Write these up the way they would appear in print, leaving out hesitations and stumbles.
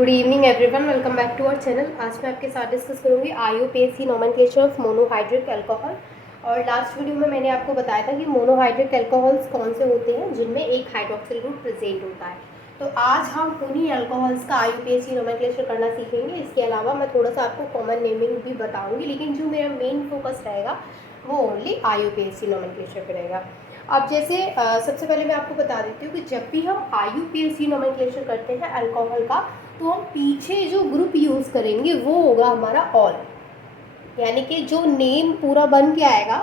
Good evening everyone, welcome back to our channel. आज मैं आपके साथ डिस्कस करूंगी IUPAC nomenclature of monohydric alcohol. और लास्ट वीडियो में मैंने आपको बताया था कि मोनोहाइड्रिक अल्कोहल्स कौन से होते हैं जिनमें एक हाइड्रोक्सिल ग्रुप प्रेजेंट होता है। तो आज हम उन्हीं अल्कोहल्स का IUPAC नोमेनक्लेचर करना सीखेंगे। इसके अलावा मैं थोड़ा सा आपको कॉमन नेमिंग भी बताऊँगी, लेकिन जो मेरा मेन फोकस रहेगा वो ओनली IUPAC नोमेनक्लेचर पर रहेगा। अब जैसे सबसे पहले मैं आपको बता देती हूँ कि जब भी हम IUPAC नोमेनक्लेचर करते हैं अल्कोहल का, तो हम पीछे जो ग्रुप यूज़ करेंगे वो होगा हमारा ऑल, यानी कि जो नेम पूरा बन के आएगा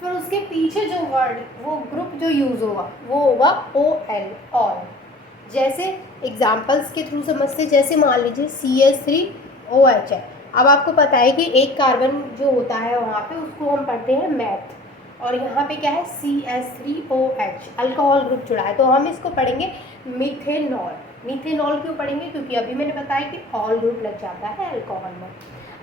फिर उसके पीछे जो वर्ड वो ग्रुप जो यूज़ होगा वो होगा OL, ऑल। जैसे एग्जांपल्स के थ्रू समझते, जैसे मान लीजिए CH3OH है। अब आपको पता है कि एक कार्बन जो होता है वहाँ पे उसको हम पढ़ते हैं मैथ, और यहाँ पे क्या है CH3OH अल्कोहल ग्रुप जुड़ा है, तो हम इसको पढ़ेंगे मिथेनॉल। मिथेनॉल क्यों पढ़ेंगे? क्योंकि अभी मैंने बताया कि ऑल ग्रुप लग जाता है अल्कोहल में।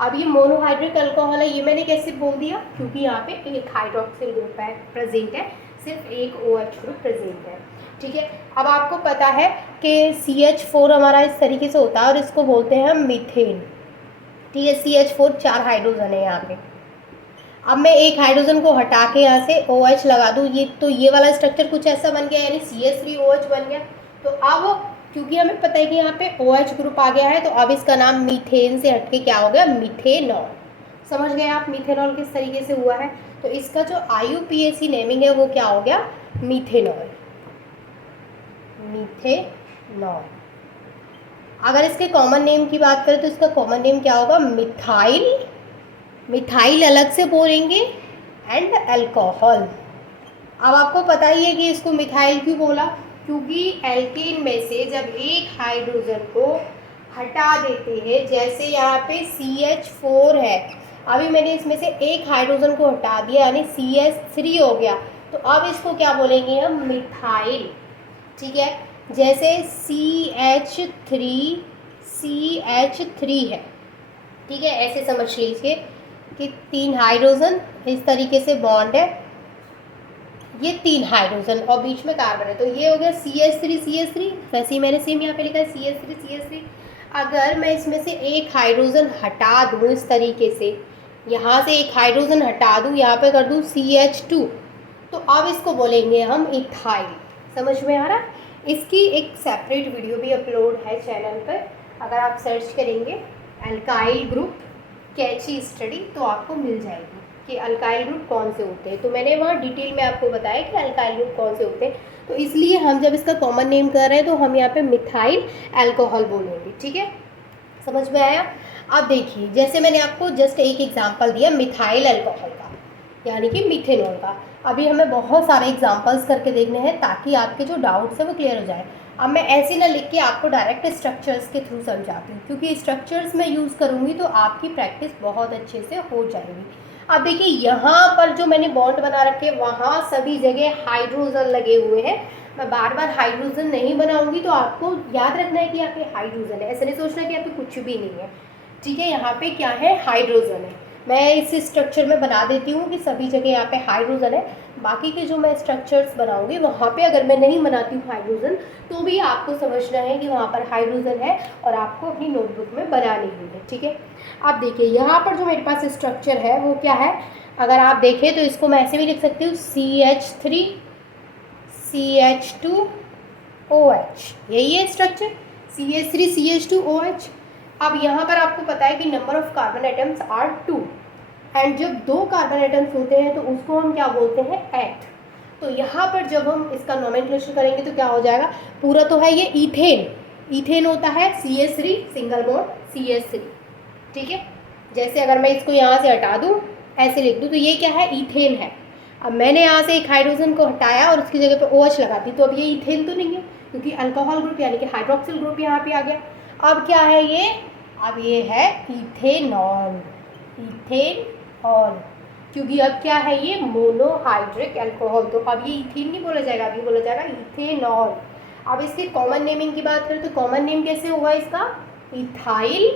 अब ये मोनोहाइड्रिक अल्कोहल है, ये मैंने कैसे बोल दिया? क्योंकि यहाँ पे एक हाइड्रोक्सिल ग्रुप है प्रेजेंट है, सिर्फ एक OH ग्रुप प्रेजेंट है। ठीक है, अब आपको पता है कि CH4 हमारा इस तरीके से होता है और इसको बोलते हैं हम मीथेन। ठीक है, CH4 4 हाइड्रोजन है यहाँ पे। अब मैं एक हाइड्रोजन को हटा के यहाँ से OH लगा दूँ, ये वाला स्ट्रक्चर कुछ ऐसा बन गया, यानी CH3OH बन गया। तो अब क्योंकि हमें पता है कि यहाँ पे OH ग्रुप आ गया है, तो अब इसका नाम मीथेन से हटके क्या हो गया? मिथेनॉल। समझ गए आप मिथेनॉल किस तरीके से हुआ है? तो इसका जो IUPAC नेमिंग है वो क्या हो गया? मिथेनॉल। मिथेनॉल। अगर इसके कॉमन नेम की बात करें तो इसका कॉमन नेम क्या होगा? मिथाइल। मिथाइल अलग से बोलेंगे एंड अल्कोहल। अब आपको पता ही है कि इसको मिथाइल क्यों बोला? क्योंकि एल्केन में से जब एक हाइड्रोजन को हटा देते हैं, जैसे यहाँ पे CH4 है, अभी मैंने इसमें से एक हाइड्रोजन को हटा दिया यानी CH3 हो गया, तो अब इसको क्या बोलेंगे हम? मिथाइल। ठीक है, जैसे CH3 है। ठीक है, ऐसे समझ लीजिए कि 3 हाइड्रोजन इस तरीके से बॉन्ड है, ये 3 हाइड्रोजन और बीच में कार्बन है, तो ये हो गया CH3। वैसे ही मैंने सेम यहाँ पे लिखा है CH3। अगर मैं इसमें से एक हाइड्रोजन हटा दूँ इस तरीके से, यहाँ से एक हाइड्रोजन हटा दूँ, यहाँ पे कर दूँ CH2, तो अब इसको बोलेंगे हम इथाइल। समझ में आ रहा? इसकी एक सेपरेट वीडियो भी अपलोड है चैनल पर, अगर आप सर्च करेंगे अल्काइल ग्रुप कैची स्टडी तो आपको मिल जाएगी कि अल्काइल ग्रुप कौन से होते हैं। तो मैंने वहाँ डिटेल में आपको बताया कि अल्काइल ग्रुप कौन से होते हैं, तो इसलिए हम जब इसका कॉमन नेम कर रहे हैं तो हम यहाँ पे मिथाइल अल्कोहल बोलेंगे। ठीक है, समझ में आया? अब देखिए, जैसे मैंने आपको जस्ट एक एग्जाम्पल दिया मिथाइल अल्कोहल का, यानी कि मिथेनॉल का। अभी हमें बहुत सारे एग्जाम्पल्स करके देखने हैं ताकि आपके जो डाउट्स हैं वो क्लियर हो जाए। अब मैं ऐसे ना लिख के आपको डायरेक्ट स्ट्रक्चर्स के थ्रू समझाती हूँ, क्योंकि स्ट्रक्चर्स मैं यूज़ करूँगी तो आपकी प्रैक्टिस बहुत अच्छे से हो जाएगी। अब देखिए, यहाँ पर जो मैंने बॉन्ड बना रखे वहाँ सभी जगह हाइड्रोजन लगे हुए हैं। मैं बार बार हाइड्रोजन नहीं बनाऊंगी, तो आपको याद रखना है कि यहाँ पे हाइड्रोजन है, ऐसा नहीं सोचना कि यहाँ पे कुछ भी नहीं है। ठीक है, यहाँ पे क्या है? हाइड्रोजन है। मैं इस स्ट्रक्चर में बना देती हूँ कि सभी जगह यहाँ पे हाइड्रोजन है। बाकी के जो मैं स्ट्रक्चर्स बनाऊंगी वहाँ पे अगर मैं नहीं बनाती हूँ हाइड्रोजन, तो भी आपको समझना है कि वहाँ पर हाइड्रोजन है और आपको अपनी नोटबुक में बनानी ही है। ठीक है, अब देखिए यहाँ पर जो मेरे पास स्ट्रक्चर है वो क्या है? अगर आप देखें तो इसको मैं ऐसे भी लिख सकती हूँ CH3 CH2OH, यही है स्ट्रक्चर CH3 CH2OH। अब यहाँ पर आपको पता है कि number of carbon atoms are 2, and जब 2 कार्बन एटम्स होते हैं तो उसको हम क्या बोलते हैं? एट। तो यहाँ पर जब हम इसका नोमेनक्लेचर करेंगे तो क्या हो जाएगा? पूरा तो है ये इथेन, इथेन होता है CH3 सिंगल बॉन्ड CH3। ठीक है, जैसे अगर मैं इसको यहाँ से हटा दूँ, ऐसे लिख दूँ, तो ये क्या है? इथेन है। अब मैंने यहाँ से एक हाइड्रोजन को हटाया और उसकी जगह पर OH लगा दी, तो अब ये इथेन तो नहीं है, क्योंकि अल्कोहल ग्रुप यानी कि हाइड्रोक्सिल ग्रुप यहाँ पे आ गया। अब क्या है ये? अब ये है इथेनॉल। इथेनॉल, क्योंकि अब क्या है? ये मोनोहाइड्रिक अल्कोहल, तो अब ये इथेन नहीं बोला जाएगा, अभी बोला जाएगा इथेनॉल। अब इसके कॉमन नेमिंग की बात करें तो कॉमन नेम कैसे होगा इसका? इथाइल,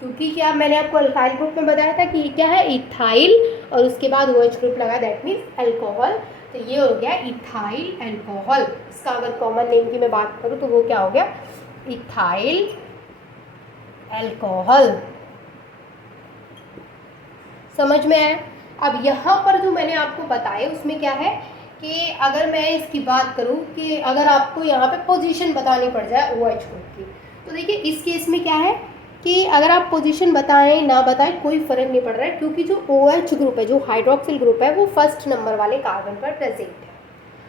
क्योंकि क्या मैंने आपको अल्काइल ग्रुप में बताया था कि ये क्या है? इथाइल, और उसके बाद OH ग्रुप लगा, दैट मीन्स अल्कोहल, तो ये हो गया इथाइल अल्कोहल। इसका अगर कॉमन नेम की मैं बात करूँ तो वो क्या हो गया? Ethyl alcohol. समझ में आया? अब यहाँ पर जो मैंने आपको बताया उसमें क्या है कि अगर मैं इसकी बात करूँ कि अगर आपको यहाँ पे पोजीशन बतानी पड़ जाए OH ग्रुप की, तो देखिए इस केस में क्या है कि अगर आप पोजीशन बताएं ना बताएं कोई फ़र्क नहीं पड़ रहा है, क्योंकि जो OH ग्रुप है, जो हाइड्रोक्सिल ग्रुप है, वो फर्स्ट नंबर वाले कार्बन पर प्रेजेंट है।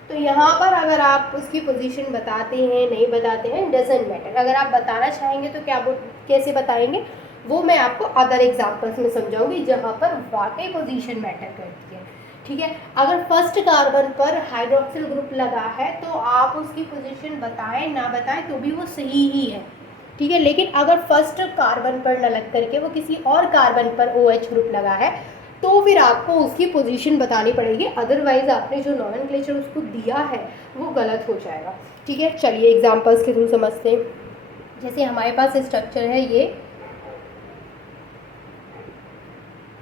तो यहाँ पर अगर आप उसकी पोजीशन बताते हैं नहीं बताते हैं डजेंट मैटर। अगर आप बताना चाहेंगे तो क्या कैसे बताएंगे वो मैं आपको अदर एग्जांपल्स में समझाऊंगी जहाँ पर वाकई पोजीशन मैटर करती है। ठीक है, अगर फर्स्ट कार्बन पर हाइड्रोक्सिल ग्रुप लगा है तो आप उसकी पोजीशन बताएं ना बताएं तो भी वो सही ही है। ठीक है, लेकिन अगर फर्स्ट कार्बन पर न लग करके वो किसी और कार्बन पर OH ग्रुप लगा है तो फिर आपको उसकी पोजीशन बतानी पड़ेगी, अदरवाइज आपने जो नॉमेनक्लेचर उसको दिया है वो गलत हो जाएगा। ठीक है, चलिए एग्जांपल्स के थ्रू समझते हैं। जैसे हमारे पास स्ट्रक्चर है ये,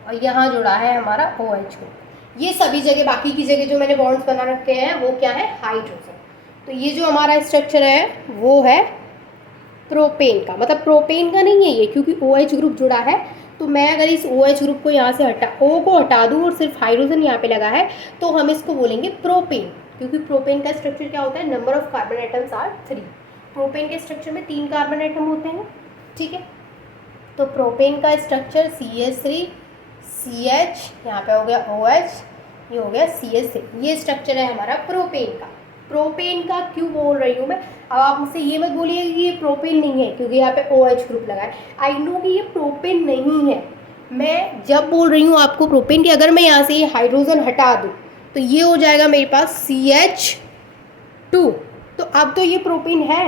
और यहाँ जुड़ा है हमारा OH ग्रुप। ये सभी जगह, बाकी की जगह जो मैंने बॉन्ड्स बना रखे हैं वो क्या है, हाइड्रोजन। तो ये जो हमारा स्ट्रक्चर है वो है प्रोपेन का, मतलब प्रोपेन का नहीं है ये, क्योंकि OH ग्रुप जुड़ा है। तो मैं अगर इस OH ग्रुप को यहाँ से O को हटा दूँ और सिर्फ हाइड्रोजन यहाँ पे लगा है तो हम इसको बोलेंगे प्रोपेन, क्योंकि प्रोपेन का स्ट्रक्चर क्या होता है, number of carbon atoms are 3। Propane के स्ट्रक्चर में 3 कार्बन एटम होते हैं। ठीक है, तो प्रोपेन का स्ट्रक्चर CH3 CH, यहाँ पे हो गया OH, ये हो गया CH3। ये स्ट्रक्चर है हमारा प्रोपेन का। प्रोपेन का क्यों बोल रही हूँ मैं, अब आप मुझसे ये मत बोलिएगा कि ये प्रोपेन नहीं है क्योंकि यहाँ पे OH ग्रुप लगा है। आई नो कि ये प्रोपेन नहीं है। मैं जब बोल रही हूँ आपको प्रोपेन की, अगर मैं यहाँ से ये हाइड्रोजन हटा दूँ तो ये हो जाएगा मेरे पास CH2। तो अब तो ये प्रोपेन है,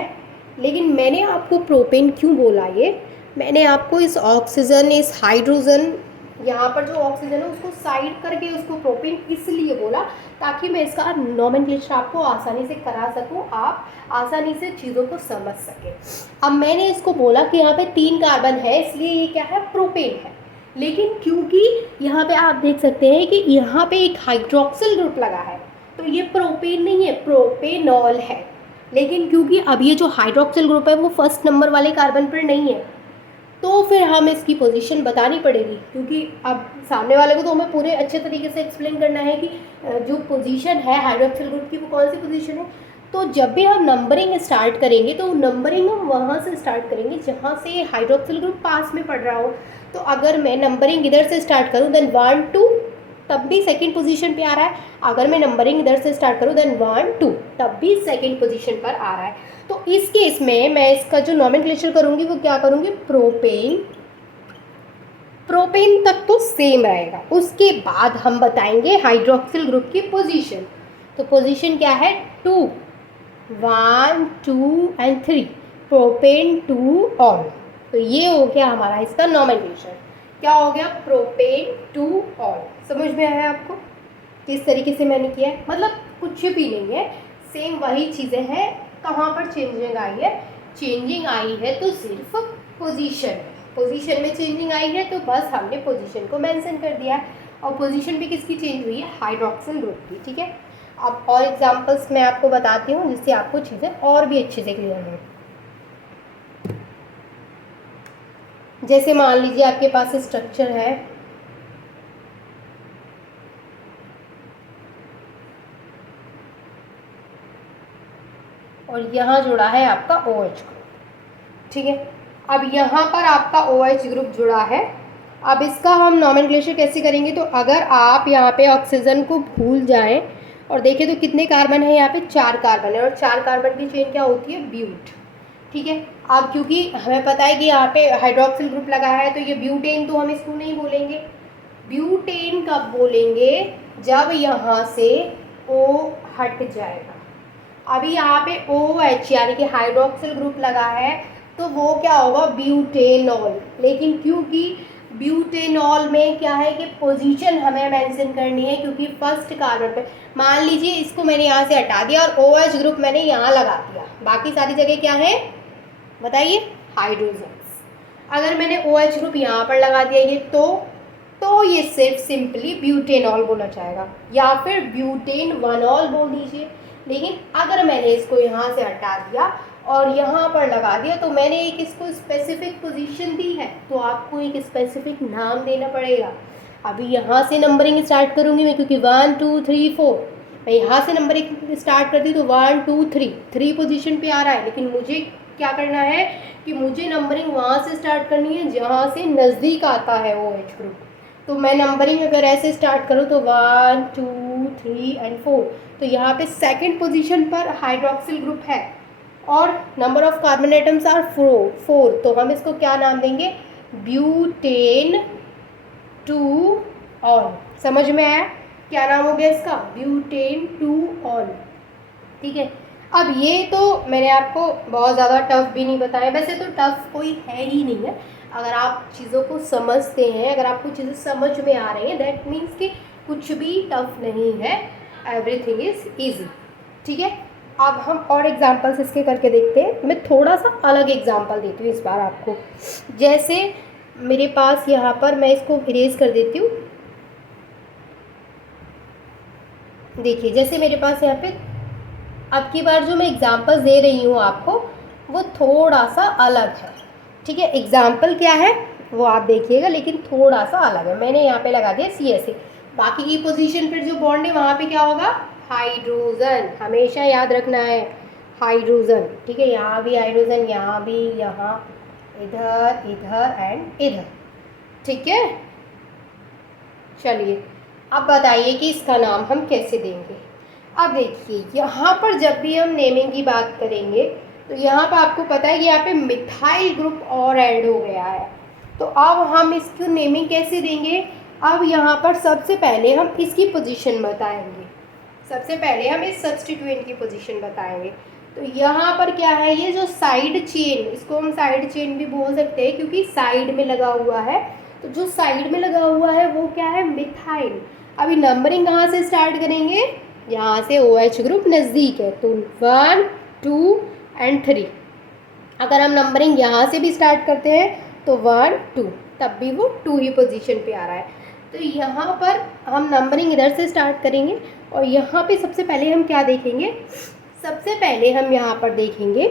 लेकिन मैंने आपको प्रोपेन क्यों बोला, ये मैंने आपको इस ऑक्सीजन, इस हाइड्रोजन, यहाँ पर जो ऑक्सीजन है उसको साइड करके उसको प्रोपेन इसलिए बोला ताकि मैं इसका नॉमेनक्लेचर आपको आसानी से करा सकूँ, आप आसानी से चीज़ों को समझ सकें। अब मैंने इसको बोला कि यहाँ पे 3 कार्बन है इसलिए ये क्या है, प्रोपेन है। लेकिन क्योंकि यहाँ पे आप देख सकते हैं कि यहाँ पे एक हाइड्रोक्सिल ग्रुप लगा है तो ये प्रोपेन नहीं है, प्रोपेनॉल है। लेकिन क्योंकि अब ये जो हाइड्रोक्सिल ग्रुप है वो फर्स्ट नंबर वाले कार्बन पर नहीं है तो फिर हमें इसकी पोजीशन बतानी पड़ेगी, क्योंकि अब सामने वाले को तो हमें पूरे अच्छे तरीके से एक्सप्लेन करना है कि जो पोजीशन है हाइड्रोक्सिल ग्रुप की वो कौन सी पोजीशन है। तो जब भी हम नंबरिंग स्टार्ट करेंगे तो नंबरिंग हम वहाँ से स्टार्ट करेंगे जहाँ से हाइड्रोक्सिल ग्रुप पास में पड़ रहा हो। तो अगर मैं नंबरिंग इधर से स्टार्ट करूँ देन 1 2 तब भी सेकंड पोजीशन पे आ रहा है। अगर मैं नंबरिंग इधर से स्टार्ट करूँ देन 1 2 तब भी सेकंड पोजीशन पर आ रहा है। तो इस केस में मैं इसका जो नॉमेनक्लेचर करूँगी वो क्या करूँगी, प्रोपेन। प्रोपेन तक तो सेम रहेगा, उसके बाद हम बताएंगे हाइड्रोक्सिल ग्रुप की पोजीशन। तो पोजीशन क्या है, 2 1 2 एंड 3, प्रोपेन 2 ऑल। तो ये हो गया हमारा इसका नॉमेनक्लेचर, क्या हो गया, प्रोपेन 2 ऑल। समझ में आया आपको किस तरीके से मैंने किया है, मतलब कुछ भी नहीं है, सेम वही चीज़ें हैं। कहाँ पर चेंजिंग आई है, चेंजिंग आई है तो सिर्फ पोजीशन में चेंजिंग आई है तो बस हमने पोजीशन को मेंशन कर दिया है, और पोजीशन भी किसकी चेंज हुई है, हाइड्रोक्सिल ग्रुप की। ठीक है, अब और एग्जांपल्स मैं आपको बताती हूँ जिससे आपको चीज़ें और भी अच्छे से क्लियर हों। जैसे मान लीजिए आपके पास स्ट्रक्चर है, और यहाँ जुड़ा है आपका OH ग्रुप। ठीक है, अब यहाँ पर आपका OH ग्रुप जुड़ा है। अब इसका हम नॉमेनक्लेचर कैसे करेंगे, तो अगर आप यहाँ पे ऑक्सीजन को भूल जाएं और देखें तो कितने कार्बन है, यहाँ पे 4 कार्बन है, और 4 कार्बन की चेन क्या होती है, ब्यूट। ठीक है, अब क्योंकि हमें पता है कि यहाँ पे हाइड्रोक्सिल ग्रुप लगा है तो ये ब्यूटेन, तो हम इसको नहीं बोलेंगे। ब्यूटेन कब बोलेंगे, जब यहाँ से O हट जाएगा। अभी यहाँ पे OH यानी कि हाइड्रोक्सिल ग्रुप लगा है तो वो क्या होगा, ब्यूटेनॉल। लेकिन क्योंकि ब्यूटेनॉल में क्या है कि पोजीशन हमें मेंशन करनी है, क्योंकि फर्स्ट कार्बन पे मान लीजिए इसको मैंने यहाँ से हटा दिया और OH ग्रुप मैंने यहाँ लगा दिया, बाकी सारी जगह क्या है बताइए, हाइड्रोजन। अगर मैंने OH ग्रुप यहाँ पर लगा दिया ये तो ये सिर्फ सिंपली ब्यूटेनॉल बोला जाएगा, या फिर ब्यूटेन 1 ऑल बोल दीजिए। लेकिन अगर मैंने इसको यहाँ से हटा दिया और यहाँ पर लगा दिया, तो मैंने एक इसको स्पेसिफिक पोजीशन दी है, तो आपको एक स्पेसिफिक नाम देना पड़ेगा। अभी यहाँ से नंबरिंग स्टार्ट करूँगी मैं, क्योंकि 1 2 3 4 मैं यहाँ से नंबरिंग स्टार्ट करती तो 1 2 3 पोजीशन पे आ रहा है, लेकिन मुझे क्या करना है कि मुझे नंबरिंग वहाँ से स्टार्ट करनी है जहाँ से नज़दीक आता है OH ग्रुप। तो मैं नंबरिंग अगर ऐसे स्टार्ट करूँ तो 1 2 3 एंड 4, तो यहाँ पे सेकंड पोजीशन पर हाइड्रोक्सिल ग्रुप है और number of carbon atoms are 4, तो हम इसको क्या नाम देंगे, ब्यूटेन 2 ऑल। समझ में आया क्या नाम हो गया इसका, ब्यूटेन 2 ऑल। ठीक है, अब ये तो मैंने आपको बहुत ज़्यादा टफ भी नहीं बताया, वैसे तो टफ कोई है ही नहीं है। अगर आप चीज़ों को समझते हैं, अगर आपको चीज़ें समझ में आ रही हैं, दैट मीन्स कि कुछ भी टफ नहीं है, एवरीथिंग इज़ ईजी। ठीक है, अब हम और एग्जांपल्स इसके करके देखते हैं। मैं थोड़ा सा अलग एग्जांपल देती हूँ इस बार आपको। जैसे मेरे पास यहाँ पर, मैं इसको इरेज कर देती हूँ। देखिए, जैसे मेरे पास यहाँ पे अब की बार जो मैं एग्जांपल्स दे रही हूँ आपको, वो थोड़ा सा अलग है। ठीक है, एग्जांपल क्या है वो आप देखिएगा, लेकिन थोड़ा सा अलग है। मैंने यहाँ पे लगा दिया CSA, बाकी की पोजीशन पर जो बॉन्ड है वहाँ पे क्या होगा, हाइड्रोजन। हमेशा याद रखना है हाइड्रोजन। ठीक है, यहाँ भी हाइड्रोजन, यहाँ भी, यहाँ, इधर, इधर एंड इधर। ठीक है, चलिए अब बताइए कि इसका नाम हम कैसे देंगे। अब देखिए, यहाँ पर जब भी हम नेमिंग की बात करेंगे तो यहाँ पर आपको पता है कि यहाँ पे मिथाइल ग्रुप और ऐड हो गया है, तो अब हम इसकी नेमिंग कैसे देंगे। अब यहाँ पर सबसे पहले हम इसकी पोजीशन बताएंगे, सबसे पहले हम इस सब्स्टिट्यूएंट की पोजीशन बताएंगे। तो यहाँ पर क्या है, ये जो साइड चेन, इसको हम साइड चेन भी बोल सकते हैं क्योंकि साइड में लगा हुआ है, तो जो साइड में लगा हुआ है वो क्या है, मिथाइल। अभी नंबरिंग कहाँ से स्टार्ट करेंगे, यहाँ से OH ग्रुप नज़दीक है, तो 1 2 एंड 3। अगर हम नंबरिंग यहाँ से भी स्टार्ट करते हैं तो 1 2, तब भी वो 2 ही पोजीशन पे आ रहा है। तो यहाँ पर हम नंबरिंग इधर से स्टार्ट करेंगे और यहाँ पे सबसे पहले हम क्या देखेंगे, सबसे पहले हम यहाँ पर देखेंगे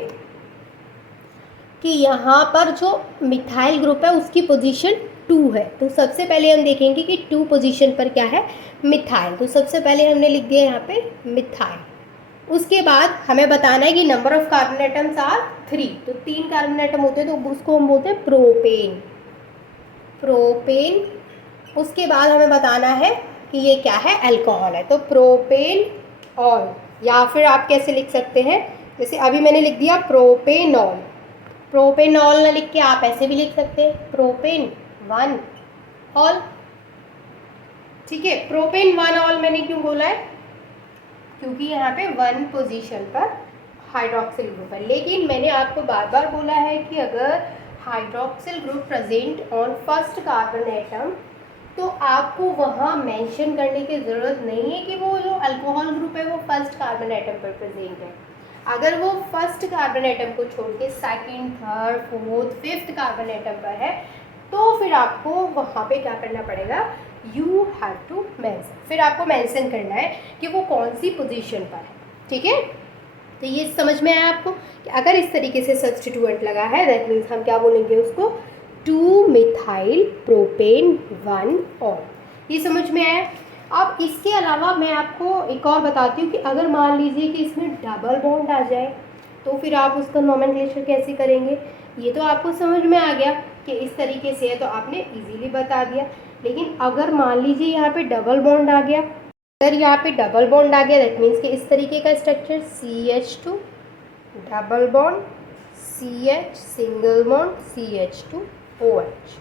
कि यहाँ पर जो मिथाइल ग्रुप है उसकी पोजीशन 2 है। तो सबसे पहले हम देखेंगे कि 2 पोजीशन पर क्या है, मिथाइल। तो सबसे पहले हमने लिख दिया यहाँ पे मिथाइल। उसके बाद हमें बताना है कि number of carbon atoms are 3, तो 3 कार्बन एटम होते हैं, तो उसको हम बोलते हैं प्रोपेन, प्रोपेन। उसके बाद हमें बताना है कि ये क्या है, अल्कोहल है, तो प्रोपेन ऑल। या फिर आप कैसे लिख सकते हैं, जैसे अभी मैंने लिख दिया प्रोपेनॉल, प्रोपेनॉल ना लिख के आप ऐसे भी लिख सकते हैं प्रोपेन 1 ऑल। ठीक है, प्रोपेन 1 ऑल मैंने क्यों बोला है, क्योंकि यहाँ पे 1 पोजीशन पर हाइड्रोक्सिल ग्रुप है। लेकिन मैंने आपको बार बार बोला है कि अगर hydroxyl group present on first carbon atom, तो आपको वहाँ मेंशन करने की ज़रूरत नहीं है कि वो जो अल्कोहल ग्रुप है वो फर्स्ट कार्बन एटम पर प्रेजेंट है। अगर वो फर्स्ट कार्बन एटम को छोड़ के second, third, fourth, fifth carbon atom पर है, तो फिर आपको वहाँ पे क्या करना पड़ेगा, यू हैव टू मेंशन, फिर आपको मेंशन करना है कि वो कौन सी पोजीशन पर है। ठीक है, तो ये समझ में आया आपको कि अगर इस तरीके से सब्स्टिट्यूएंट लगा है, दैट मीन्स हम क्या बोलेंगे उसको, 2 मिथाइल प्रोपेन 1 ऑल। ये समझ में आया। अब इसके अलावा मैं आपको एक और बताती हूँ कि अगर मान लीजिए कि इसमें डबल बॉन्ड आ जाए, तो फिर आप उसका नोमेनक्लेचर कैसे करेंगे। ये तो आपको समझ में आ गया कि इस तरीके से है, तो आपने इजीली बता दिया। लेकिन अगर मान लीजिए यहाँ पे डबल बॉन्ड आ गया, अगर यहाँ पे डबल बॉन्ड आ गया, दैट मीन्स कि इस तरीके का structure, CH2 double bond, CH single bond, CH2 OH।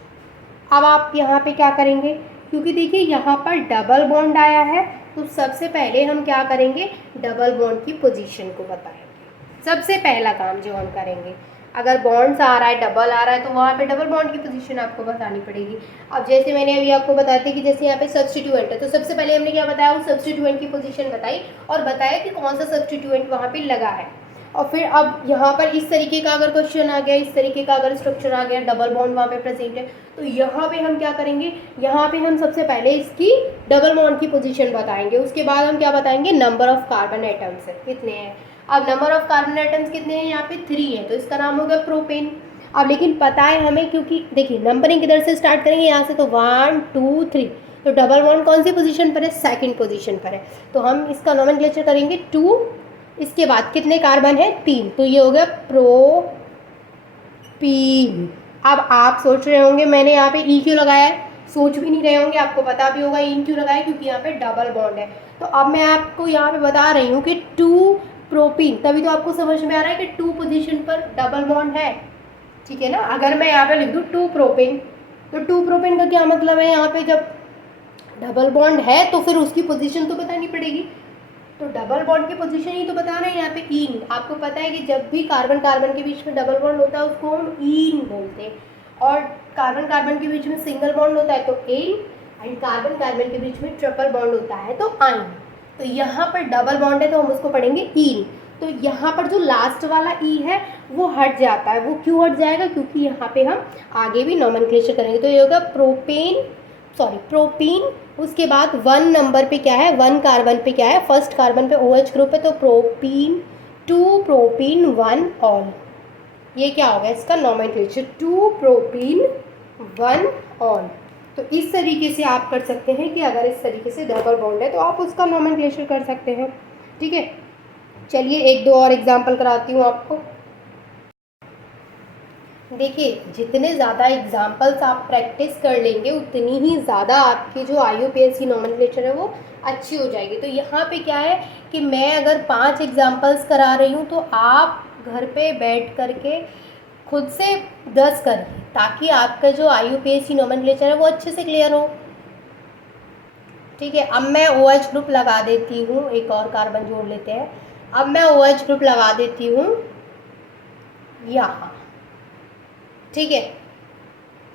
अब आप यहाँ पे क्या करेंगे, क्योंकि देखिए यहाँ पर डबल बॉन्ड आया है, तो सबसे पहले हम क्या करेंगे, डबल बॉन्ड की पोजीशन को बताएंगे। सबसे पहला काम जो हम करेंगे, अगर बॉन्ड्स आ रहा है, डबल आ रहा है, तो वहाँ पे डबल बॉन्ड की पोजीशन आपको बतानी पड़ेगी। अब जैसे मैंने अभी आपको बताती कि जैसे यहाँ पे सब्स्टिट्यूएंट है, तो सबसे पहले हमने क्या बताया, उस सब्स्टिट्यूएंट की पोजीशन बताई और बताया कि कौन सा सब्स्टिट्यूएंट वहाँ पे लगा है। और फिर अब यहाँ पर इस तरीके का अगर क्वेश्चन आ गया, इस तरीके का अगर स्ट्रक्चर आ गया, डबल बॉन्ड वहाँ पे प्रेजेंट है, तो यहाँ पे हम क्या करेंगे, यहाँ पे हम सबसे पहले इसकी डबल बॉन्ड की पोजीशन बताएंगे। उसके बाद हम क्या बताएंगे, नंबर ऑफ कार्बन एटम्स है कितने हैं। अब नंबर ऑफ कार्बन एटम्स कितने हैं, यहाँ पे 3 है, तो इसका नाम हो गया प्रोपेन। अब लेकिन पता है हमें, क्योंकि देखिए नंबरिंग किधर से स्टार्ट करेंगे, यहाँ से, तो 1 2 3, तो डबल बॉन्ड कौन सी पोजीशन पर है, सेकंड पोजीशन पर है, तो हम इसका नोमेनक्लेचर करेंगे 2। इसके बाद कितने कार्बन है, 3, तो ये हो गया प्रोपीन। अब आप सोच रहे होंगे मैंने यहाँ पे ई क्यों लगाया है, सोच भी नहीं रहे होंगे, आपको पता भी होगा ई क्यों लगाया, क्योंकि यहाँ पे डबल बॉन्ड है। तो अब मैं आपको यहाँ पे बता रही हूँ कि 2 प्रोपीन, तभी तो आपको समझ में आ रहा है कि 2 पोजीशन पर डबल बॉन्ड है, ठीक है ना। अगर मैं यहाँ पे लिख दूँ 2 प्रोपेन, तो 2 प्रोपेन का क्या मतलब है, यहाँ पे जब डबल बॉन्ड है तो फिर उसकी पोजीशन तो बतानी पड़ेगी, तो डबल बॉन्ड की पोजीशन ही तो बता रहे हैं यहाँ पे ईन। आपको पता है कि जब भी कार्बन कार्बन के बीच में डबल बॉन्ड होता है उसको हम ईन बोलते हैं, और कार्बन कार्बन के बीच में सिंगल बॉन्ड होता है तो एन, एंड कार्बन कार्बन के बीच में ट्रिपल बॉन्ड होता है तो आइन। तो यहाँ पर डबल बॉन्ड है तो हम उसको पढ़ेंगे ईन। तो यहाँ पर जो लास्ट वाला ई है वो हट जाता है, वो क्यों हट जाएगा, क्योंकि यहाँ पे हम आगे भी नोमेनक्लेचर करेंगे। तो ये होगा प्रोपीन। उसके बाद 1 नंबर पे क्या है, 1 कार्बन पे क्या है, फर्स्ट कार्बन पे OH ग्रुप है, तो प्रोपीन 2 प्रोपीन 1 ऑल, ये क्या होगा इसका नोमेनक्लेचर, 2 प्रोपीन 1 ऑल। तो इस तरीके से आप कर सकते हैं कि अगर इस तरीके से डबल बॉन्ड है तो आप उसका नोमेनक्लेचर कर सकते हैं, ठीक है। चलिए 1-2 और एग्जाम्पल कराती हूँ आपको। देखिए जितने ज़्यादा एग्जाम्पल्स आप प्रैक्टिस कर लेंगे उतनी ही ज़्यादा आपकी जो IUPAC नोमेनक्लेचर है वो अच्छी हो जाएगी। तो यहाँ पे क्या है कि मैं अगर 5 एग्जाम्पल्स करा रही हूँ तो आप घर पे बैठ करके खुद से 10 करिए, ताकि आपका जो IUPAC नोमेनक्लेचर है वो अच्छे से क्लियर हो, ठीक है। अब मैं OH ग्रुप लगा देती हूँ, एक और कार्बन जोड़ लेते हैं। अब मैं OH ग्रुप लगा देती हूँ यहाँ, ठीक है।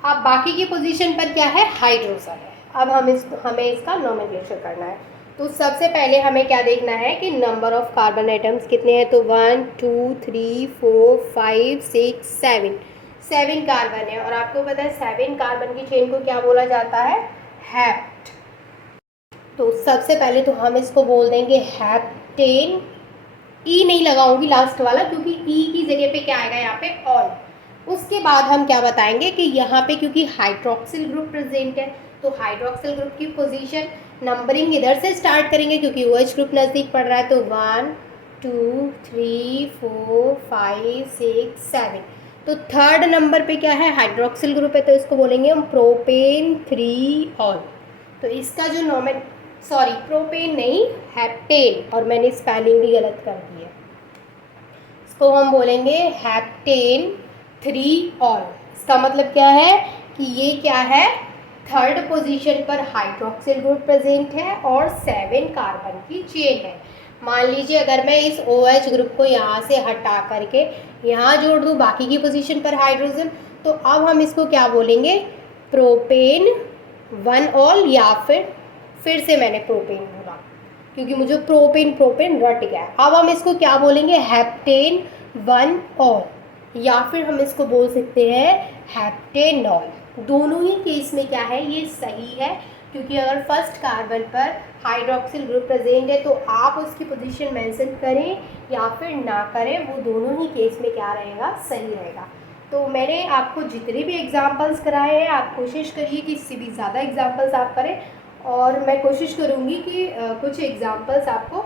अब बाकी की पोजीशन पर क्या है, हाइड्रोजन है। अब हमें इसका नोमेनक्लेचर करना है। तो सबसे पहले हमें क्या देखना है कि नंबर ऑफ कार्बन एटम्स कितने हैं, तो 1 2 3 4 5 6 7 कार्बन है, और आपको पता है 7 कार्बन की चेन को क्या बोला जाता है, हेप्ट। तो सबसे पहले तो हम इसको बोल देंगे हेप्टेन। ई नहीं लगाऊंगी लास्ट वाला, क्योंकि ई की जगह पे क्या आएगा यहाँ पे ऑल। उसके बाद हम क्या बताएंगे कि यहाँ पे क्योंकि हाइड्रोक्सिल ग्रुप प्रेजेंट है तो हाइड्रोक्सिल ग्रुप की पोजीशन नंबरिंग इधर से स्टार्ट करेंगे, क्योंकि OH ग्रुप नज़दीक पड़ रहा है, तो 1 2 3 4 5 6 7। तो थर्ड नंबर पे क्या है, हाइड्रोक्सिल ग्रुप है, तो इसको बोलेंगे हम प्रोपेन 3 ऑल। तो इसका जो प्रोपेन नहीं, हेप्टेन, और मैंने स्पेलिंग भी गलत कर दी है, इसको हम बोलेंगे हेप्टेन 3 ऑल। इसका मतलब क्या है कि ये क्या है, थर्ड पोजीशन पर हाइड्रोक्सिल ग्रुप प्रेजेंट है और 7 कार्बन की चेन है। मान लीजिए अगर मैं इस OH ग्रुप को यहाँ से हटा करके यहाँ जोड़ दूँ बाकी की पोजीशन पर हाइड्रोजन, तो अब हम इसको क्या बोलेंगे, प्रोपेन 1 ऑल, या फिर से मैंने प्रोपेन बोला क्योंकि मुझे प्रोपेन रट गया। अब हम इसको क्या बोलेंगे, हेप्टेन 1 ऑल, या फिर हम इसको बोल सकते हैं हेप्टेनॉल। दोनों ही केस में क्या है, ये सही है, क्योंकि अगर फर्स्ट कार्बन पर हाइड्रोक्सिल ग्रुप प्रेजेंट है तो आप उसकी पोजीशन मेंशन करें या फिर ना करें, वो दोनों ही केस में क्या रहेगा, सही रहेगा। तो मैंने आपको जितने भी एग्जाम्पल्स कराए हैं आप कोशिश करिए कि इससे भी ज़्यादा एग्जाम्पल्स आप करें, और मैं कोशिश करूँगी कि कुछ एग्जाम्पल्स आपको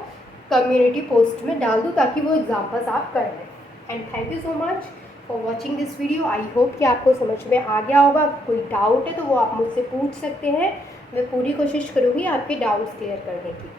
कम्युनिटी पोस्ट में डाल दूँ ताकि वो एग्जाम्पल्स आप कर लें। And thank you so much for watching this video. I hope कि आपको समझ में आ गया होगा। कोई डाउट है तो वो आप मुझसे पूछ सकते हैं, मैं पूरी कोशिश करूँगी आपके डाउट्स क्लियर करने की।